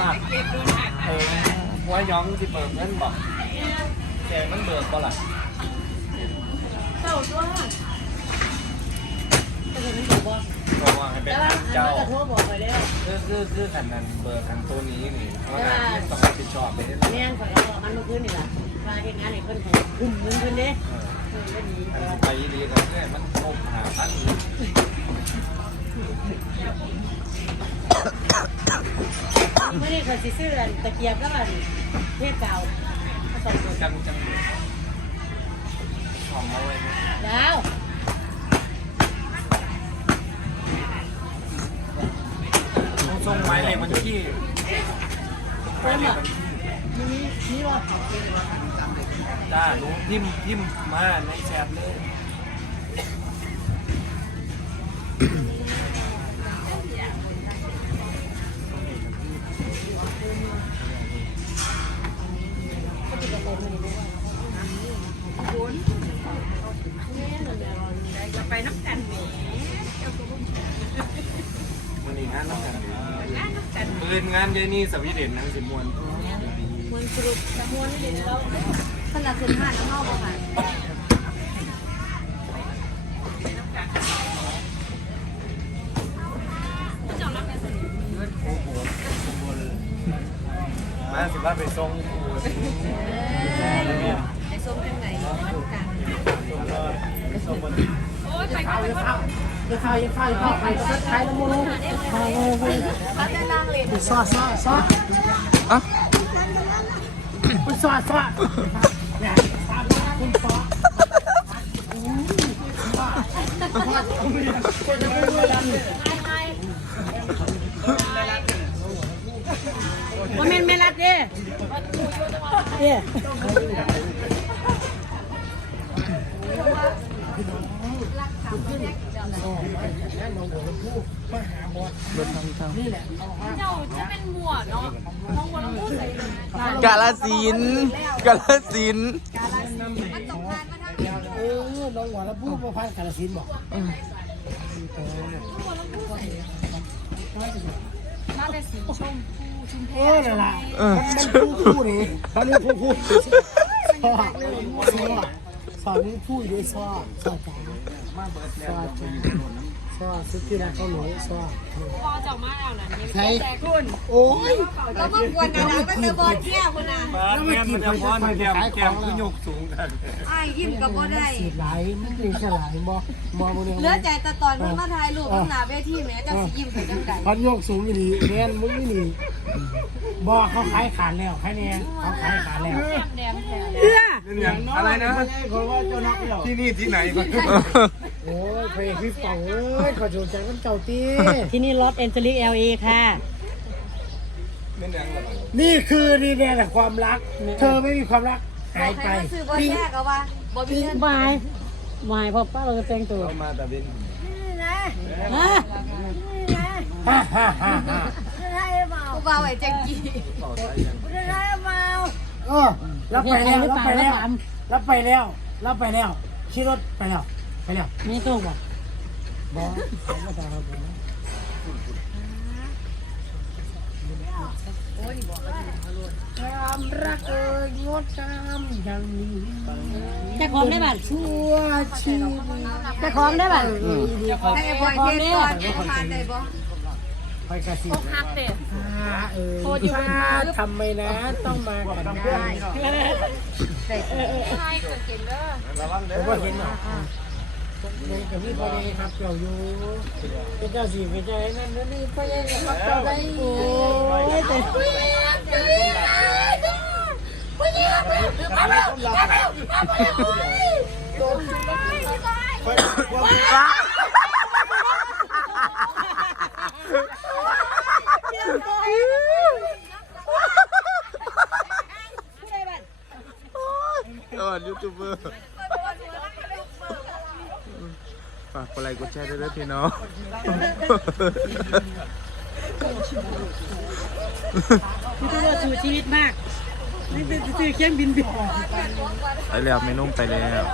มากเออหัวย้องสิเบิกเงินบอกแกมันเบิกบ่ล่ะเจ้าตัวแต่ผมไม่บอกว่าบอกว่าให้เป็นแต่ว่าเจ้าอันนั้นก็โทรบอกไปแล้วคือคือคือขันนั้นเบิกขันตัวนี้นี่เพราะว่าที่ต้องรับผิดชอบไปได้เลยแม่นขอเราบอกมันเมื่อคืนนี่แหละมาเห็นงานให้เพิ่นของกลุ่มเงินเพิ่นเด้เออเพิ่นก็ดีอันที่ไปเรียนแล้วเนี่ยมันครบหาพันอีก เมื่อนี้เขาสิซื้ออันตะเกียบแล้วอันเทพเก่าผสมกันจังจังเลยของมาไว้เนี่ยดาวส่งไม้เลยมันที่ไม้เลยมันที่มีมีมีบ่จ้าหนูพิมพิมมาในแชทเลย ไปน้ำกันแหมมันนี่งานน้ำกันปืนงานเดนี่สวีเดนนังสิมวนมันสรุปจำนวนนี่เดี๋ยวเราสนับสนุนผ่านน้ำเมาบ่ค่ะโอ้โหมาสิว่าไปส่งกูไอ้ส้มเป็นไหนกันส่งบนจะเข้าจะเข้าเข้าไปก็ใช้ละมุนเขาจะนั่งเล่น ซอซอซออะคุณซอซอเนี่ยคุณซอว่าแม่นแม่รักเด้เด้ รถทางทางเจ้าจะเป็นหมวดเนาะมองบนพูดใส่เลยกาลสินธุ์กาลสินธุ์มันตกงานมาทั้งเดียวเออน้องหัวแล้วพูดมาพันกาลสินบอกมาเป็นสีชมพูชุมแพเออนั่นแหละเออมันพูดพูดนี่มันนี่พูดพูดซอซอซ อนี่พูดด้วยซอซอจ้ามาเบิดแล้วซอสุดที่รักของหนูซอพอจ้ามาแล้วนะนี่ใช่แจกรุ่นโอ้ยก็มากวนกันนะก็จะบอกแก้วคนน่ะบ้านแม่มันจะพอนแก้มแก้มคือยกสูงกันไอ้ยิ้มกับบ่ได้สีไหลมันเป็นสลายมอมองบนเหลือใจแต่ตอนเพิ่นมาถ่ายรูปข้างหน้าเวทีแม่จ้าสิยิ้มเป็นจังไดพันยกสูงอยู่ดีแน่นมึงไม่หนีบอเขาขายขาดแล้วแค่นี้เขาขายขาดแล้ว แดมแท้เนี่ยอะไรนะที่นี่ที่ไหนบ้างโอ้ยเพลงพี่เป่าเอ้ยขอโชว์ใจกันเจ้าตีที่นี่ลอสแอนเจลิสเอลเอค่ะไม่ยังหรอกนี่คือนี่แหละความรัก เธอไม่มีความรักหายไปใครมาซื้อบ่แท้ก็ว่าบ่มีเงินบายบายพอป้าเราจะแต่งตัวเรามาแต่บินนะฮะฮ่าฮ่าฮ่าฮ่ากูบ่าวไอ้แจ็คกี้ต่อสายกันเออรับไปแล้วรับไปแล้ว รับไปแล้ว รับไปแล้วขี่รถไปแล้ว ไปแล้วไม่ต้องบอกบอกไม่ต้องครับความรักเอ่ยงดงามอย่างนี้จะของได้บัตรชั่วชีวิตจะของได้บัตรให้ไอ้บอยเทศก่อนประมาณได้บ่ไปกระสิบฮักเด้ฟ้าเอ่ยฟ้าทำไมนะ ต้องมากันได้ ใช่เกินเก่งเด้อระวังเด้ผมอว่าเห็นอะเลยกับพี่พ่อเองครับเกี่ยวอยู่เป็นเจ้าสีเป็นเจ้าไอ้นั่นนั่นนี่พ่อเองครับเจ้าได้โอ้ยแต่สวัสดียู ทูบเบอร์ฝากกดไลค์กดแชร์ด้วยนะพี่น้องพี่ตัวสู่ชีวิตมากนี่เป็นสื่อเครื่องบินบินไปแล้วไม่นุ่มไปแล้ว